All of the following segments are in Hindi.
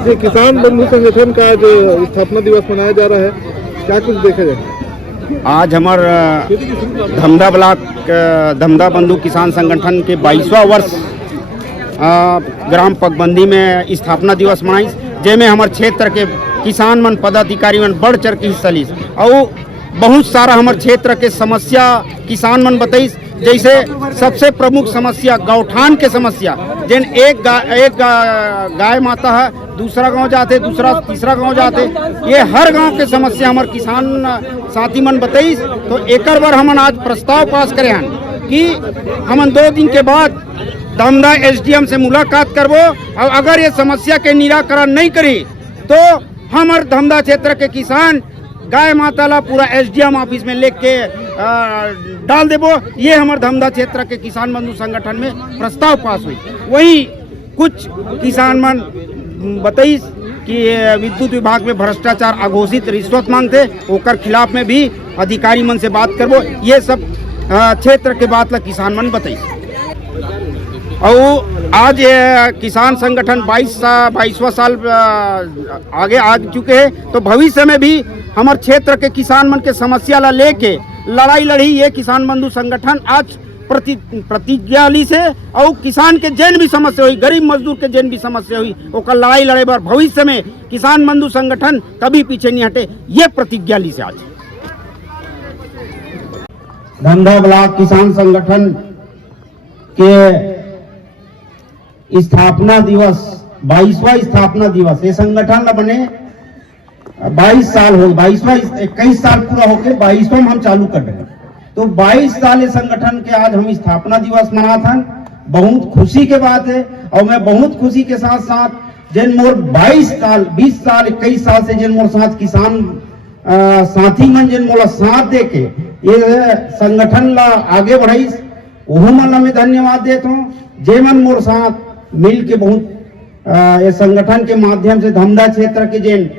जी, किसान बंधु संगठन का जो स्थापना दिवस मनाया जा रहा है, क्या कुछ देखा जाए? आज हमार धमधा ब्लॉक धमधा बंधु किसान संगठन के 22वां वर्ष ग्राम पगबंदी में स्थापना दिवस मनाई, जेमें हमार क्षेत्र के किसान मन पदाधिकारी मन बढ़ चढ़ के हिस्सा ली और बहुत सारा हमार क्षेत्र के समस्या किसान मन बताइस। जैसे सबसे प्रमुख समस्या गौठान के समस्या, जिन एक गाय माता है, दूसरा गांव जाते, दूसरा तीसरा गांव जाते, ये हर गांव के समस्या हमार किसान साथी मन बताइस। तो एक बार हमन आज प्रस्ताव पास करे हैं कि हमन 2 दिन के बाद धमधा SDM से मुलाकात करबो और अगर ये समस्या के निराकरण नहीं करी तो हमार धमधा क्षेत्र के किसान गाय माता ला पूरा SDM ऑफिस में लेके डाल देबो। ये हमारे धमधा क्षेत्र के किसान बंधु संगठन में प्रस्ताव पास हुई। वही कुछ किसान मन बताइस कि विद्युत विभाग में भ्रष्टाचार, अघोषित रिश्वत मांगते, ओकर खिलाफ में भी अधिकारी मन से बात करबो। ये सब क्षेत्र के बात ला किसान मन बताइस। और आज ये किसान संगठन 22वां साल आगे आ चुके हैं, तो भविष्य में भी हमारे क्षेत्र के किसान मन के समस्या ला लेके लड़ाई लड़ी ये किसान बंधु संगठन आज प्रतिज्ञा ली से, और किसान के जैन भी समस्या हुई, गरीब मजदूर के जैन भी समस्या हुई, ओकर लड़ाई लड़े बार भविष्य में किसान बंधु संगठन कभी पीछे नहीं हटे, ये प्रतिज्ञा ली से आज धमधा ब्लॉक किसान संगठन के स्थापना दिवस 22वां स्थापना दिवस। ये संगठन ला बने 22 साल हो, 21 साल पूरा होके 22वां हम चालू कर रहे हैं। तो 22 साल इस संगठन के आज हम स्थापना दिवस मनाथन, बहुत खुशी के बात है। और मैं बहुत खुशी के साथ साथ जिन मोर 22 साल 20 साल 21 साल से जिन मोर साथ किसान साथी मन जिन मोला साथ दे के ये संगठन ला आगे बढ़ाइस, वह मन ला मैं धन्यवाद देता हूँ। जे मन मोर साथ मिल के बहुत ये संगठन के माध्यम से धमधा क्षेत्र के जिन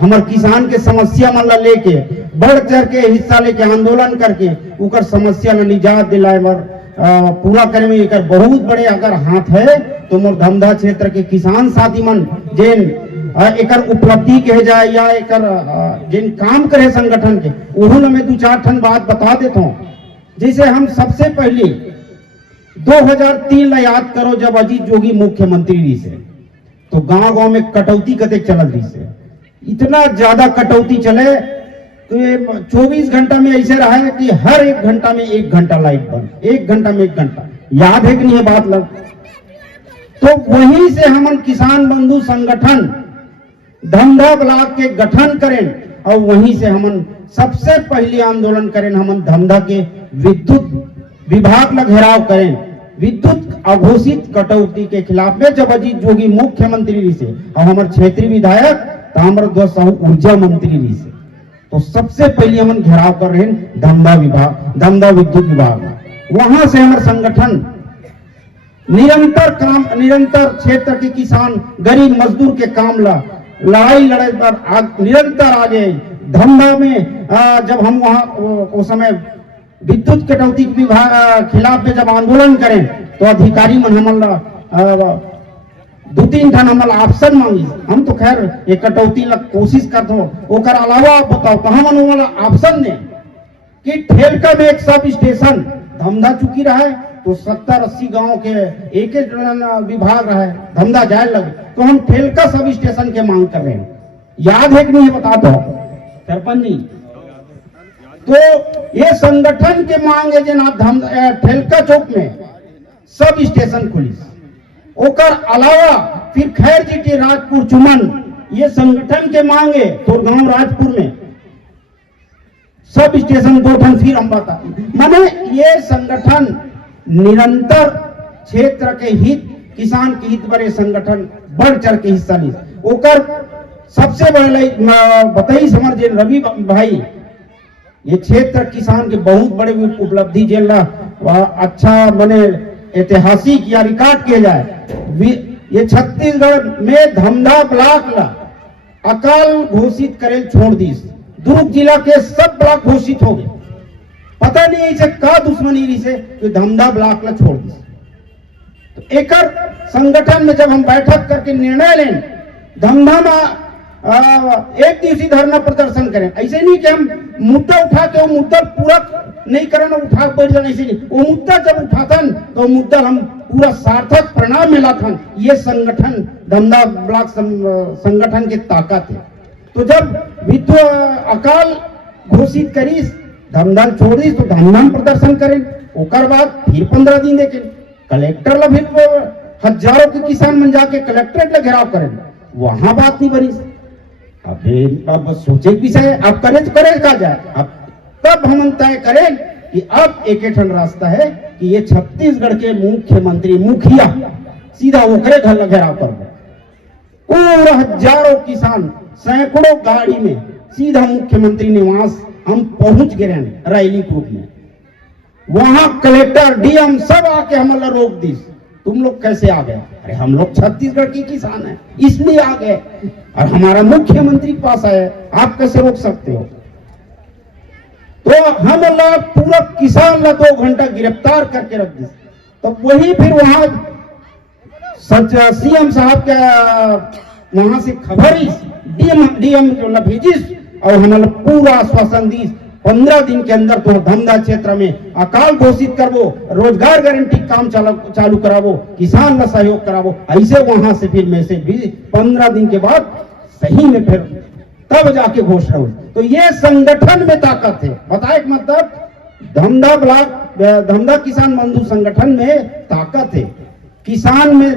हमार किसान के समस्या मन ला लेके बढ़ चढ़ के हिस्सा लेके आंदोलन करके उकर समस्या ला निजात दिलाए बर पूरा करे में एक बहुत बड़े अगर हाथ है तो मोर धमधा क्षेत्र के किसान साथी मन जिन एकर उपलब्धि कहे जाए या एकर जिन काम करे संगठन के, उहू में 2-4 ठन बात बता देता हूँ। जैसे हम सबसे पहले 2003 ला याद करो, जब अजीत जोगी मुख्यमंत्री रही से, तो गांव गांव में कटौती कते चलत रही से, इतना ज्यादा कटौती चले तो ये 24 घंटा में ऐसे रहा है कि हर 1 घंटा में 1 घंटा लाइट बंद, 1 घंटा में 1 घंटा। याद है कि नहीं ये बात लग? तो वहीं से हम किसान बंधु संगठन धमधा ब्लॉक के गठन करें और वहीं से हम सबसे पहले आंदोलन करें, हम धमधा के विद्युत विभाग में घेराव करें, विद्युत अघोषित कटौती के खिलाफ में। जब अजीत जोगी मुख्यमंत्री से और हमारे क्षेत्रीय विधायक ताम्रध्वज साहू ऊर्जा मंत्री से, तो सबसे पहले हम घेराव कर रहे हैं धमधा विभाग, धमधा विद्युत विभाग। वहां से हमारे संगठन निरंतर क्षेत्र के किसान गरीब मजदूर के काम ला लड़ाई लड़ाई पर निरंतर आगे धमधा में जब हम वहां उस समय विद्युत कटौती के खिलाफ में जब आंदोलन करें तो अधिकारी मन हमारा 2-3 ठन हमारा ऑप्शन मांगी। हम तो खैर ये कटौती ला कोशिश कर दो, ओकर अलावा आप बताओ तो हम हमारा ऑप्शन ने कि ठेलका में एक सब स्टेशन धमधा चुकी रहा है, तो 70-80 गांव के एक विभाग रहा है, धमधा जाए लगे, तो हम ठेलका सब स्टेशन के मांग कर रहे हैं। याद है कि नहीं बता दो सरपंच जी? तो ये संगठन के मांग है जनाब ठेलका चौक में सब स्टेशन खुली, ओकर अलावा फिर खैर जी के राजपुर चुमन ये संगठन के मांगे, तो गांव राजपुर में सब स्टेशन 2 ठन फिर हम बता। माने ये संगठन निरंतर क्षेत्र के हित, किसान के हित पर संगठन बढ़ चढ़ के हिस्सा ली। ओकर सबसे बड़े बताई हमारे जे रवि भाई, ये क्षेत्र किसान के बहुत बड़े उपलब्धि जेला अच्छा बने ऐतिहासिक या रिकॉर्ड किया जाए। ये छत्तीसगढ़ में धमधा ब्लॉक ला अकाल घोषित करे छोड़ दी, दुर्ग जिला के सब ब्लॉक घोषित हो गए। पता नहीं इसे का दुश्मनी रही से तो धमधा ब्लॉक ला छोड़ दी। तो एक संगठन में जब हम बैठक करके निर्णय लें धमधाम एक दिवसीय धरना प्रदर्शन करें। ऐसे नहीं कि हम मुद्दा उठा के वो मुद्दा पूरा नहीं करना, उठा बढ़ जाना, ऐसे नहीं। वो मुद्दा जब उठाथन तो मुद्दा हम पूरा सार्थक परिणाम मिला था। ये संगठन धमधा ब्लॉक संगठन की ताकत है। तो जब विद्व अकाल घोषित करी, धमधा छोड़ दी, तो धमधाम प्रदर्शन करें। ओकर बाद फिर 15 दिन देखें, कलेक्टर ला फिर हजारों के किसान मन जाके कलेक्ट्रेट ला घेराव करें, वहां बात नहीं बनी। अब सोचे विषय है, अब करे तो करे का जाए। अब तब हम तय करें कि अब एक रास्ता है कि ये छत्तीसगढ़ के मुख्यमंत्री मुखिया सीधा ओकरे घर घेराव कर दो। पूरा हजारों किसान सैकड़ों गाड़ी में सीधा मुख्यमंत्री निवास हम पहुंच गए रैली ग्रुप में। वहां कलेक्टर डीएम सब आके हमारा रोक दी, तुम लोग कैसे आ गए? अरे हम लोग छत्तीसगढ़ की किसान हैं इसलिए आ गए, और हमारा मुख्यमंत्री पास आए, आप कैसे रोक सकते हो? तो हम लोग पूरा किसान ला 2 घंटा गिरफ्तार करके रख दी। तो वही फिर वहां सीएम साहब के वहां से खबर डीएम भेजिस और हमारा पूरा आश्वासन दी 15 दिन के अंदर तो धमधा क्षेत्र में अकाल घोषित करवो, रोजगार गारंटी काम चालू करावो, किसान का सहयोग करावो। ऐसे वहां से फिर मैसेज भी 15 दिन के बाद सही में फिर तब जाके घोषणा हुई। तो ये संगठन में ताकत है। बताए मतलब धमधा ब्लॉक धमधा किसान बंधु संगठन में ताकत है, किसान में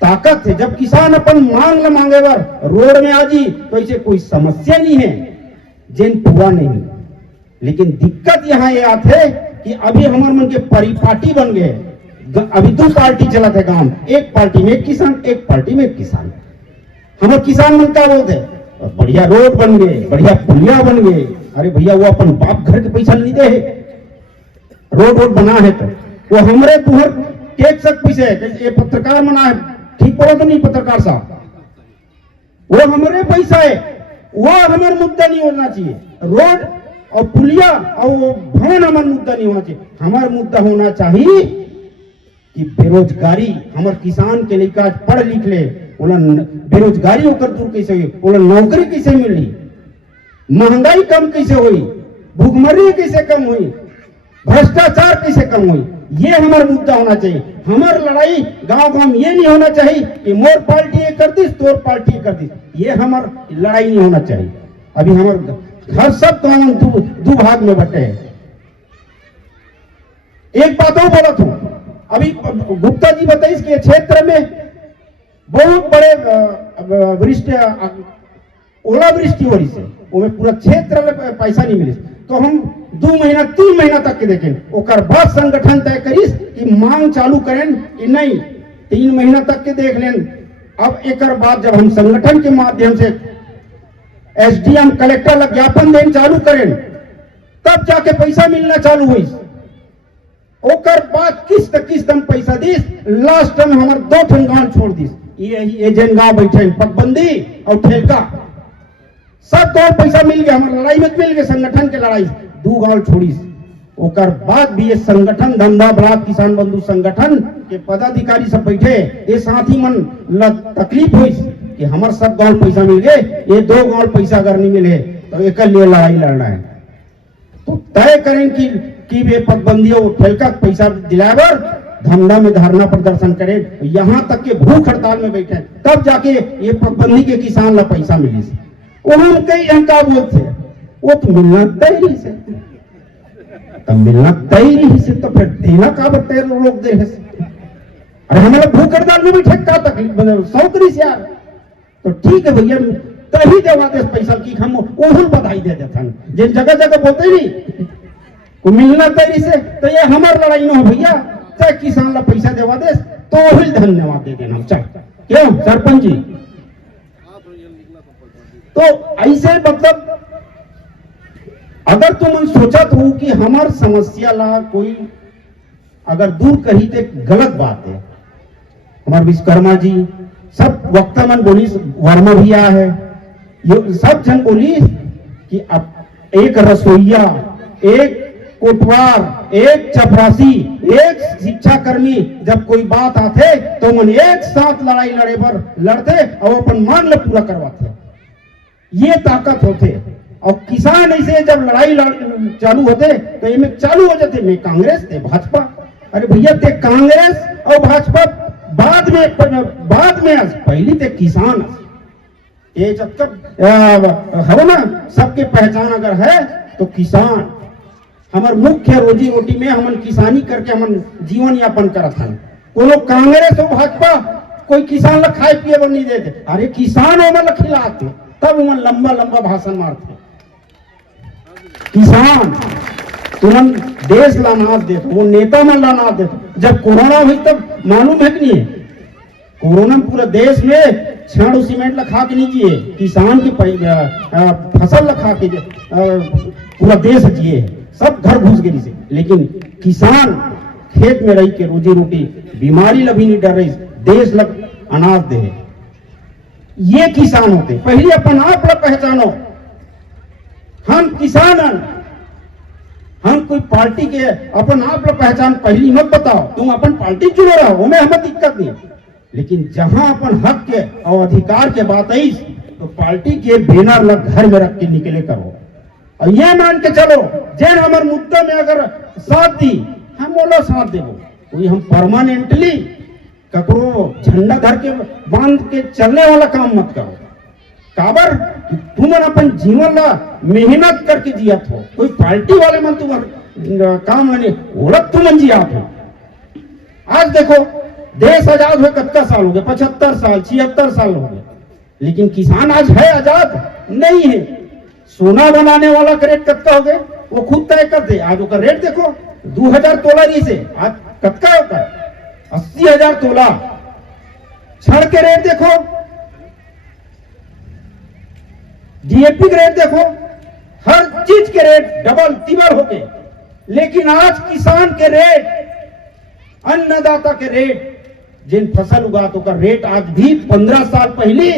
ताकत है। जब किसान अपन मांग मांगे बार रोड में आजी तो ऐसे कोई समस्या नहीं है जिन पूरा नहीं। लेकिन दिक्कत यहाँ ये आते है कि अभी हमारे मन के परिपाटी बन गए। अभी 2 पार्टी चला था गांव, एक पार्टी में एक किसान, एक पार्टी में एक किसान। हमारे किसान मन का बोलते बढ़िया रोड बन गए, बढ़िया पुलिया बन गए। अरे भैया वो अपन बाप घर के पैसा नहीं दे, रोड बना है तो वो हमरे तुहर टैक्स पैसे है। ये पत्रकार मना है, ठीक बोलो तो नहीं पत्रकार साहब, वो हमारे पैसा है, वो हमारा मुद्दा नहीं होना चाहिए। रोड और पुलिया और भवन हमारा मुद्दा नहीं होना चाहिए। हमारा मुद्दा होना चाहिए कि बेरोजगारी, हमारे किसान के लिए आज पढ़ लिख ले, बोला बेरोजगारी होकर दूर कैसे हुई, बोला नौकरी कैसे मिली, महंगाई कम कैसे हुई, भूखमरी कैसे कम हुई, भ्रष्टाचार कैसे कम हुई। ये हमारा मुद्दा होना चाहिए। हमारी लड़ाई गांव गांव में ये नहीं होना चाहिए कि मोर पार्टी ये कर दी तोर पार्टी ये कर दी। ये हमारी लड़ाई नहीं होना चाहिए। अभी हमारे घर सब गांव दो भाग में बटे हैं। एक बात और बोला था, अभी गुप्ता जी बताइए कि क्षेत्र में बहुत बड़े वृष्टि ओलावृष्टि हो रही है, वो पूरा क्षेत्र में पैसा नहीं मिले। तो हम 2 महीना 3 महीना तक के देखें, ओकर बाद संगठन तय करीस कि मांग चालू करें कि नहीं। 3 महीना तक के देख लें। अब एक बाद जब हम संगठन के माध्यम से एसडीएम कलेक्टर लग ज्ञापन देन चालू करें, तब जाके पैसा मिलना चालू हुई। ओकर बाद किस्त हम पैसा दी। लास्ट टाइम हमारे 2 ठन गांव छोड़ दी, ये जन गांव बैठे पगबंदी और ठेका, सब गांव पैसा मिल गया। हमारे लड़ाई में मिल गए, संगठन के लड़ाई 2 गांव छोड़ी। ओकर बाद भी ये संगठन धमधा ब्लॉक किसान बंधु संगठन के पदाधिकारी सब बैठे, ये साथी मन तकलीफ हुई कि हमारे सब गांव पैसा मिल गए, ये 2 गांव पैसा अगर नहीं मिले तो एक लिए लड़ाई लड़ना है। तो तय करें कि वे पगबंदी और ठेका पैसा दिलावर धमधा में धरना प्रदर्शन करें, यहां तक के भूख हड़ताल में बैठे, तब जाके ये पगबंदी के किसान ला पैसा मिली। उनके यहाँ का बोलते वो तो मिलना तय से, तब मिलना तय से तो फिर देना का बते रोक दे। अरे हमारा भूख हड़ताल में बैठे का तकलीफ 100 से यार, तो ठीक है भैया तभी देवा दे पैसा की हम ओहन बधाई दे देते। जिन जगह जगह बोलते नहीं को मिलना तय से, तो ये हमारी लड़ाई ना हो भैया, चाहे किसान ला पैसा देवा दे तो वही धन्यवाद दे देना। चाहे क्यों सरपंच जी, तो ऐसे मतलब अगर तुम सोचा तो कि हमार समस्या ला कोई अगर दूर कही तो गलत बात है। हमारे विश्वकर्मा जी सब वक्ता मन बोली, वर्मा भी आया है, ये सब जन बोली कि अब एक रसोईया, एक कोटवार, एक चपरासी, एक शिक्षा कर्मी जब कोई बात आते तो मन एक साथ लड़ाई लड़े पर लड़ते और अपन मांग पूरा करवाते। ये ताकत होते। और किसान ऐसे जब लड़ाई चालू होते तो ये में चालू हो जाते, मैं कांग्रेस थे भाजपा, अरे भैया ते कांग्रेस और भाजपा बाद में पहली ते किसान। ये जब तक हो ना सबके पहचान अगर है तो किसान हमार मुख्य रोजी रोटी में हमन किसानी करके हमन जीवन यापन करत हन। कोनो कांग्रेस और भाजपा कोई किसान ला खाए पिए बर नहीं देते, अरे किसान ओमन ला खिलाते तब ओमन लंबा लंबा भाषण मारते। किसान तुरंत देश ला अनाज देते, वो नेता मन ला अनाज देते। जब कोरोना हुई तब मालूम है कि नहीं है, कोरोना में पूरा देश में छड़ सीमेंट ला खा के नहीं जिए, किसान की फसल ला खा के पूरा देश जिए, सब घर घुस गए से। लेकिन किसान खेत में रही के रोजी रोटी बीमारी लभी नहीं डर रही, देश लग अनाज दे। ये किसान होते। पहले अपन आप ला पहचानो, हम किसान हन, हम कोई पार्टी के अपन आप ला पहचान पहली मत बताओ, तुम अपन पार्टी चुनो रहो, हमें हमें दिक्कत नहीं। लेकिन जहां अपन हक के और अधिकार के बात आई तो पार्टी के बैनर लग घर में रख के निकले करो। और ये मान के चलो जैन हमारे मुद्दा में अगर साथ दी हम बोलो साथ देवो, कोई हम परमानेंटली ककरो झंडा धर के बांध के चलने वाला काम मत करो। काबर तुम अपन जीवन ला मेहनत करके जियत हो, कोई पार्टी वाले मन तुम काम नहीं ओढ़त तुम जियात हो। आज देखो देश आजाद हुए कितना साल हो गए, 75 साल 76 साल हो गए, लेकिन किसान आज है आजाद नहीं है। सोना बनाने वाला का रेट कितना हो गए वो खुद तय कर दे। आज उसका रेट देखो 2000 तोला रही से आज कितना होगा 80,000 तोला। छड़ के रेट देखो, डीएपी के रेट देखो, हर चीज के रेट डबल तिबल हो गए। लेकिन आज किसान के रेट, अन्नदाता के रेट, जिन फसल उगा तो का रेट आज भी 15 साल पहले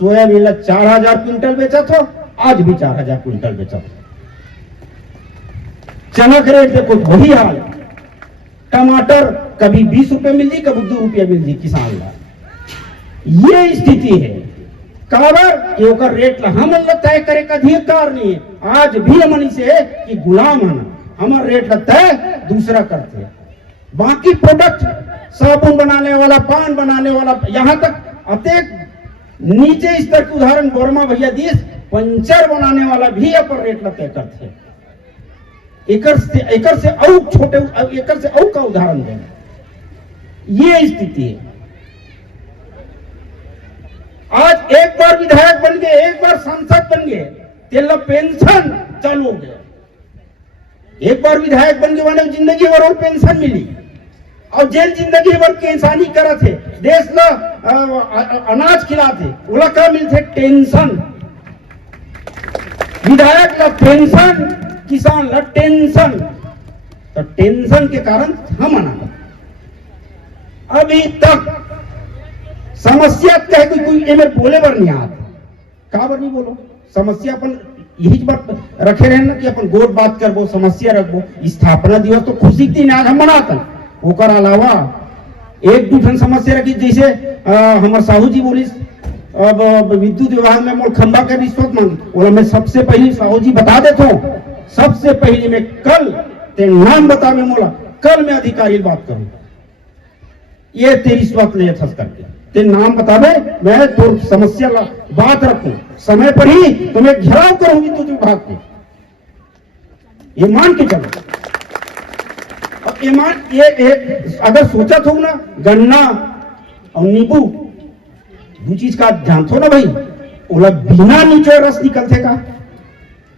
सोयाबीन 4000 क्विंटल बेचा था, आज भी 4000 क्विंटल बेचा था। चना के रेट देखो वही हाल, टमाटर कभी 20 रुपए मिल जी, कभी 2 रुपया मिल जी किसान ला। ये स्थिति है। काबर कि ओकर रेट ला हम तय करे का अधिकार नहीं है। आज भी हमनी से कि गुलाम है, हमार रेट ला तय दूसरा करते हैं। बाकी प्रोडक्ट साबुन बनाने वाला, पान बनाने वाला, यहाँ तक अतेक नीचे स्तर के उदाहरण गोरमा भैया दिस पंचर बनाने वाला भी अपन रेट ला तय करते हैं। एकर से औ छोटे एकर से औ का उदाहरण दें। ये स्थिति है। आज एक बार विधायक बन गए, एक बार सांसद बन गए, तेला पेंशन चालू हो गया। एक बार विधायक बन गए मैंने जिंदगी भर और पेंशन मिली। और जेल जिंदगी भर किसानी करा थे, देश ला अनाज खिलाते, ओला क्या मिलते टेंशन। विधायक ला पेंशन, किसान ला टेंशन। तो टेंशन के कारण हम अना अभी तक समस्या कहे कोई एमे बोले बर नहीं आता। का बर नहीं बोलो समस्या अपन यही बात रखे रहे ना कि अपन गोट बात करबो, समस्या रखबो। स्थापना दिवस तो खुशी के दिन आज हम मनाते, ओकर अलावा एक दू ठन समस्या रखी। जैसे हमारे साहू जी बोलिस अब विद्युत विभाग में मोल खंबा के रिश्वत मांगी, बोला मैं सबसे पहले साहू जी बता देता हूँ, सबसे पहले मैं कल ते नाम बतावे मोला, कल मैं अधिकारी बात करूँ, ये तेरी रिश्वत ले करके ते नाम बतावे, मैं तो समस्या ला बात रखूं, समय पर ही तुम्हें घेराव करूं विद्युत विभाग के। ये मान के चलो। और ये अगर सोचा था ना गन्ना और नींबू दो चीज का जानते हो ना भाई, ओला बिना नीचे रस निकलते का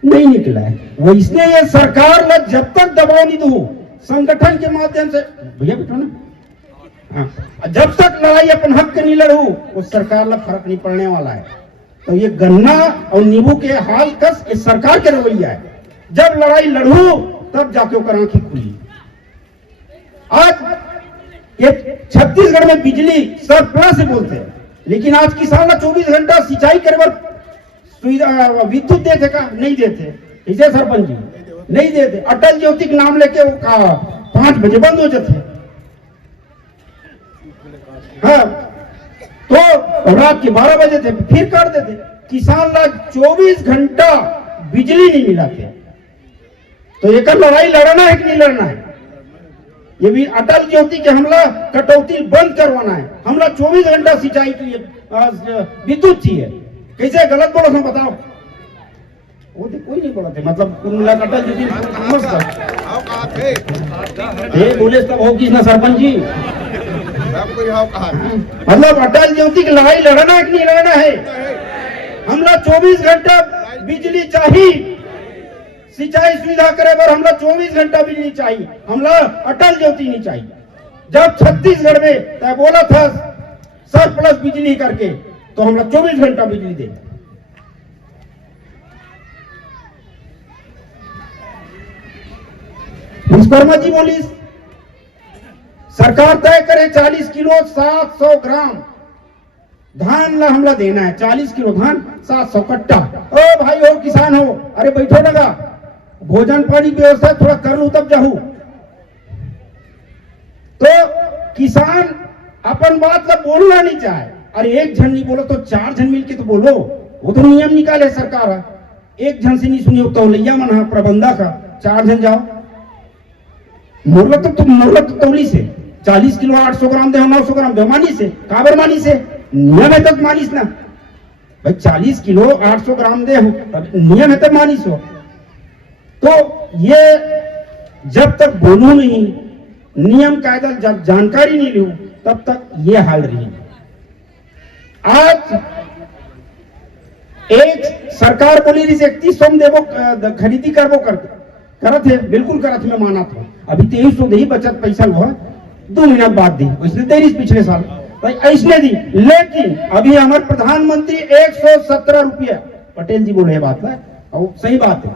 नहीं निकला है। वो इसने ये सरकार ला जब तक दबाव नहीं दो संगठन के माध्यम से, भैया बैठो ना, जब तक लड़ाई अपन हक के नहीं लड़ू वो सरकार ला फर्क नहीं पड़ने वाला है। तो ये गन्ना और नींबू के हाल कस इस सरकार के रवैया है। जब लड़ाई लड़ू तब जाके ओकर आंखें खुली। आज ये छत्तीसगढ़ में बिजली सरप्लस से बोलते हैं, लेकिन आज किसान ला 24 घंटा सिंचाई करे बर सुविधा विद्युत देते का नहीं देते। इसे सरपंच जी नहीं देते। अटल ज्योति के नाम लेके वो 5 बजे बंद हो जाते। हाँ, तो रात के 12 बजे थे फिर कर देते। किसान लोग 24 घंटा बिजली नहीं मिला थे। तो एक लड़ाई लड़ना है कि नहीं लड़ना है? ये भी अटल ज्योति के हमला कटौती बंद करवाना है। हमला 24 घंटा सिंचाई के लिए विद्युत चाहिए। कैसे गलत बोलो हम बताओ? वो तो कोई नहीं बोला थे, मतलब कुल मिला अटल ज्योति बोले तब हो किसना सरपंच जी, मतलब अटल ज्योति की लड़ाई लड़ना है कि नहीं लड़ना है? हमला 24 घंटा बिजली चाहिए, सिंचाई सुविधा करे पर हमला 24 घंटा बिजली चाहिए। हमला अटल ज्योति नहीं चाहिए। जब छत्तीसगढ़ में तय बोला था सरप्लस बिजली करके, तो हमला 24 घंटा बिजली दे। विश्वकर्मा जी बोली सरकार तय करे 40 किलो 700 ग्राम धान ला हमला देना है। 40 किलो धान 700 कट्टा। ओ भाई हो किसान हो, अरे बैठो लगा, भोजन पानी की व्यवस्था थोड़ा कर लू तब जाहू। तो किसान अपन बात ला बोलना नहीं चाहे। अरे एक जन नहीं बोलो तो 4 जन मिलके तो बोलो। वो तो नियम निकाले सरकार है। एक जन से नहीं सुनी हो तो लैया मन प्रबंधक का 4 जन जाओ। मोहलत तो तौली से 40 किलो 800 ग्राम दे 900 ग्राम दे मानी से काबर मानी से नियम है तक मानिस ना भाई। 40 किलो 800 ग्राम दे नियम है तक मानिस हो। तो ये जब तक बोलूं नहीं, नियम कायदा जब जानकारी नहीं लूं, तब तक ये हाल रही। आज एक सरकार बोली रही 3100 में देवो खरीदी करबो करत है, बिल्कुल करत मैं माना था। अभी 2300 दे बचत पैसा हुआ 2 महीना बाद दी, इसने देरी पिछले साल भाई ऐसने दी। लेकिन अभी हमारे प्रधानमंत्री 117 रुपया, पटेल जी बोले बात है और सही बात है,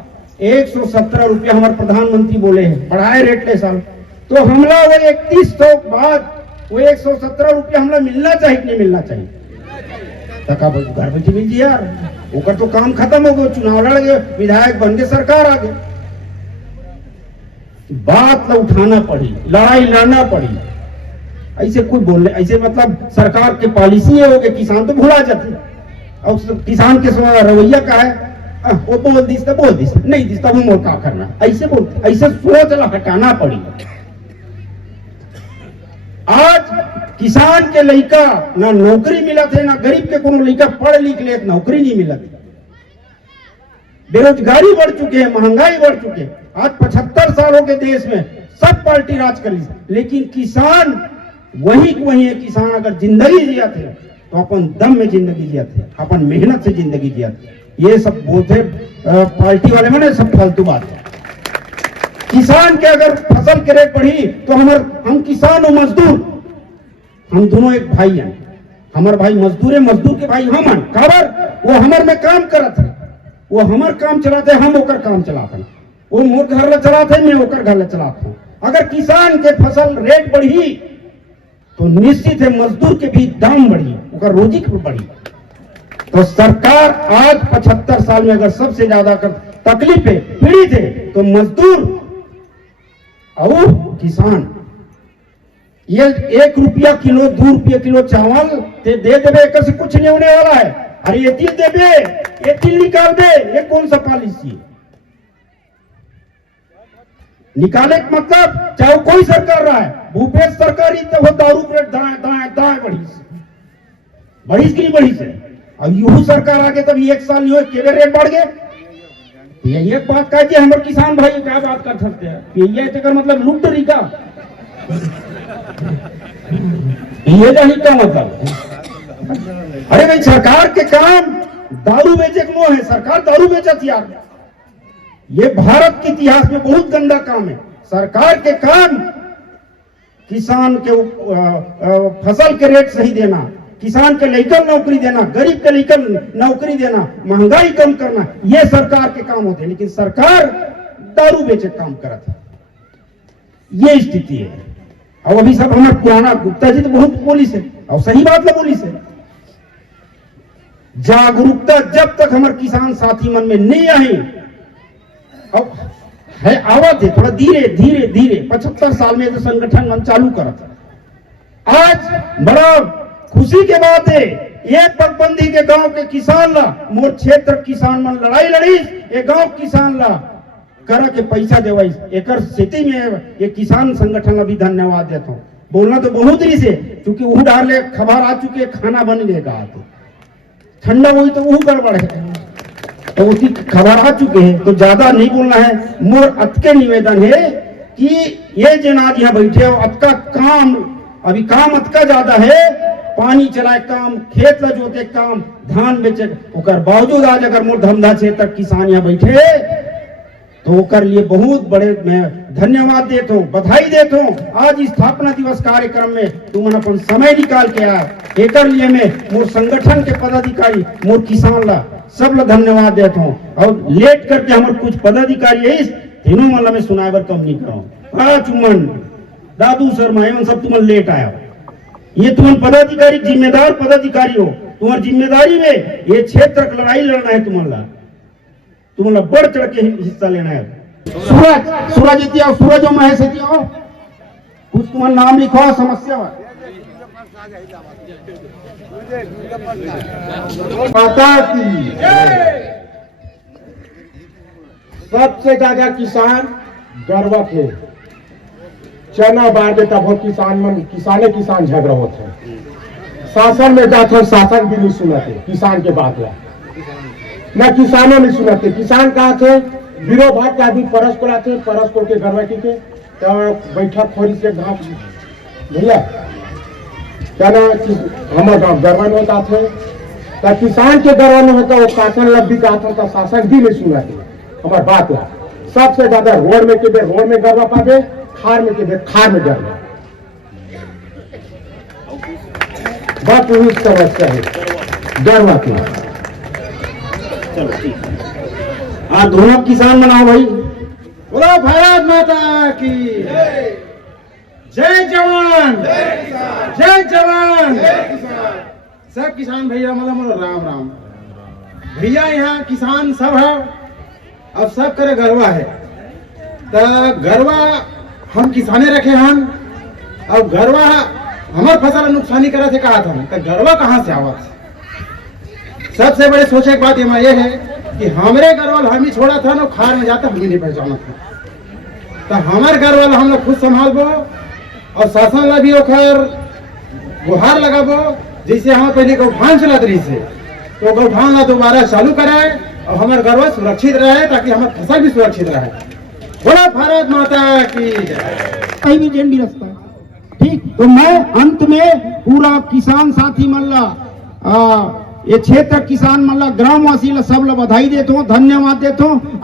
117 रुपया हमारे प्रधानमंत्री बोले हैं बढ़ाए रेट ले साल। तो हमला वो 3100 बाद वो 117 रुपया हमला मिलना चाहिए कि नहीं मिलना चाहिए? तका घर बैठी मिल जी यार, ओकर तो काम खत्म हो गया, चुनाव लड़ गए, विधायक बन के सरकार आ गए। बात ला उठाना पड़ी, लड़ाई लड़ना पड़ी। ऐसे कोई बोलने ऐसे मतलब सरकार के पॉलिसी हो गए, किसान तो भुला जाते। और किसान के रवैया का है वो बोल दिस तो बोल दिस, नहीं दिस तब हम क्या करना, ऐसे बोलते। ऐसे सोच ला हटाना पड़ी। आज किसान के लड़का ना नौकरी मिला थे, ना गरीब के कोनो लड़का पढ़ लिख ले नौकरी नहीं मिला। बेरोजगारी बढ़ चुके हैं, महंगाई बढ़ चुके हैं। आज 75 सालों के देश में सब पार्टी राज कर ली, लेकिन किसान वही है। किसान अगर जिंदगी जिया थे तो अपन दम में जिंदगी जिया थे, अपन मेहनत से जिंदगी जिया थे। ये सब बोलते पार्टी वाले में सब फालतू बात है। किसान के अगर फसल के रेट बढ़ी तो हम किसान और मजदूर हम दोनों एक भाई हैं। हमारे भाई मजदूर है, मजदूर के भाई हम हैं। खबर वो हमारे में काम करत है, वो हमार काम चलाते, हम ओकर काम चलाते। वो मोर घर ला चलाते, मैं ओकर घर ला चलाता हूँ। अगर किसान के फसल रेट बढ़ी तो निश्चित है मजदूर के भी दाम बढ़ी, ओकर रोजी बढ़ी। तो सरकार आज 75 साल में अगर सबसे ज्यादा तकलीफ है पीड़ित है तो मजदूर और किसान। ये 1 रुपया किलो 2 रुपया किलो चावल दे देवे, एक से कुछ नहीं होने वाला है। अरे ये तिल देवे, ये तिल निकाल दे, ये कौन सा पॉलिसी है? निकाले मतलब चाहे कोई सरकार रहा है, भूपेश सरकार ही तो दारू रेट दाएं बढ़ी की नहीं बढ़ी से। अब यूं सरकार आगे तब 1 साल नहीं हुए केवल रेट बढ़ गए। ये एक बात कह दिए हमारे किसान भाई क्या बात कर सकते हैं? ये तो मतलब लूट तरीका ये नहीं का मतलब। अरे भाई सरकार के काम दारू बेचे के मोह है, सरकार दारू बेचती यार। ये भारत के इतिहास में बहुत गंदा काम है। सरकार के काम किसान के फसल के रेट सही देना, किसान के लेकर नौकरी देना, गरीब के लेकर नौकरी देना, महंगाई कम करना, ये सरकार के काम होते हैं। लेकिन सरकार दारू बेचे काम करता है, ये स्थिति है। और अभी सब हमारे पुराना गुप्ता जी तो बहुत बोली से और सही बात ना बोली से। जागरूकता जब तक हमारे किसान साथी मन में नहीं आई, अब है आवत है, थोड़ा धीरे धीरे धीरे 75 साल में तो संगठन मन चालू करत। आज बड़ा खुशी के बात है, एक पगबंदी के गांव के किसान ला, मोर क्षेत्र किसान मन लड़ाई लड़ी, ये गांव किसान ला करा के पैसा देवाई, एकर स्थिति में ये किसान संगठन ला भी धन्यवाद देता हूँ। बोलना तो बहुत ही से, क्योंकि वो डाले खबर आ चुके, खाना बन लेगा आते ठंडा हुई तो वो गड़बड़ है, तो उसकी खबर आ चुके हैं, तो ज्यादा नहीं बोलना है। मोर अतके निवेदन है कि ये जन आज यहाँ बैठे हो, अतका काम अभी काम अतका ज्यादा है, पानी चलाए काम, खेत ला जोते काम, धान बेचे, ओकर बावजूद आज अगर मोर धमधा क्षेत्र किसान यहाँ बैठे तो ओकर लिए बहुत बड़े मैं धन्यवाद देता हूँ, बधाई देता हूँ। आज स्थापना दिवस कार्यक्रम में तुमने अपन समय निकाल के आया, एकर लिए मैं मोर संगठन के पदाधिकारी, मोर किसान ला सब ला धन्यवाद देता हूँ। और लेट करके हमारे कुछ पदाधिकारी है, तीनों माला में सुनाए बर कम नहीं कराऊं। चुमन दादू शर्मा एवं सब तुम लेट आया, ये तुम पदाधिकारी जिम्मेदार पदाधिकारी हो, तुम्हारी जिम्मेदारी में ये क्षेत्र की लड़ाई लड़ना है, तुम्हारा बढ़ चढ़ के हिस्सा लेना है। सूरज इति आओ, सूरज और महेश इति आओ, कुछ तुम्हारा नाम लिखो, समस्या माता की सबसे ज्यादा किसान गर्व थे, चना बाढ़ देता बहुत किसान झगड़ा होते हैं, शासन में जाते शासन भी नहीं सुनाते किसान के बात ला, न किसानों नहीं सुनाते। किसान कहा थे बिरो भाग के आदमी परस को लाते, परस को के घर बैठी के तो बैठा खोरी से घास भैया क्या हमारे गाँव गरबन होता थे, तो किसान के गरबन होता वो शासन लब भी कहा था, शासन भी नहीं सुनाते हमारे बात ला। सबसे ज्यादा रोड में के रोड में गरबा पावे, खार में के खार में गरबा, बात वही समस्या है गरबा की। चलो ठीक, हाँ दोनों किसान बनाओ भाई। बोलो भारत माता की जय जवान, जय जवान। सब किसान भैया मतलब राम राम भैया, यहाँ किसान सब है, अब सब करे गरबा है, तो गरबा हम किसाने रखे हम, अब गरबा हमार फसल नुकसानी करे थे कहा था, तो गरबा कहाँ से आवत। सबसे बड़े सोचे की बात ये है कि हमारे गरवाल हम ही छोड़ा था ना, खार में जाता हम ही नहीं पहचाना था, तो हमारे गरवाल हम लोग खुद संभालबो और शासन ला भी ओखर गुहार लगाबो, जैसे हम पहले गौठान चलत रही से, तो गौठान ला दोबारा चालू कराए और हमारे गरवा सुरक्षित रहे, ताकि हमारी फसल भी सुरक्षित रहे। बोलो भारत माता की कहीं भी जेन भी रास्ता ठीक। तो मैं अंत में पूरा किसान साथी मल्ला ये क्षेत्र किसान मल्ला ग्रामवासी सब ला बधाई देता हूँ, धन्यवाद देता हूँ।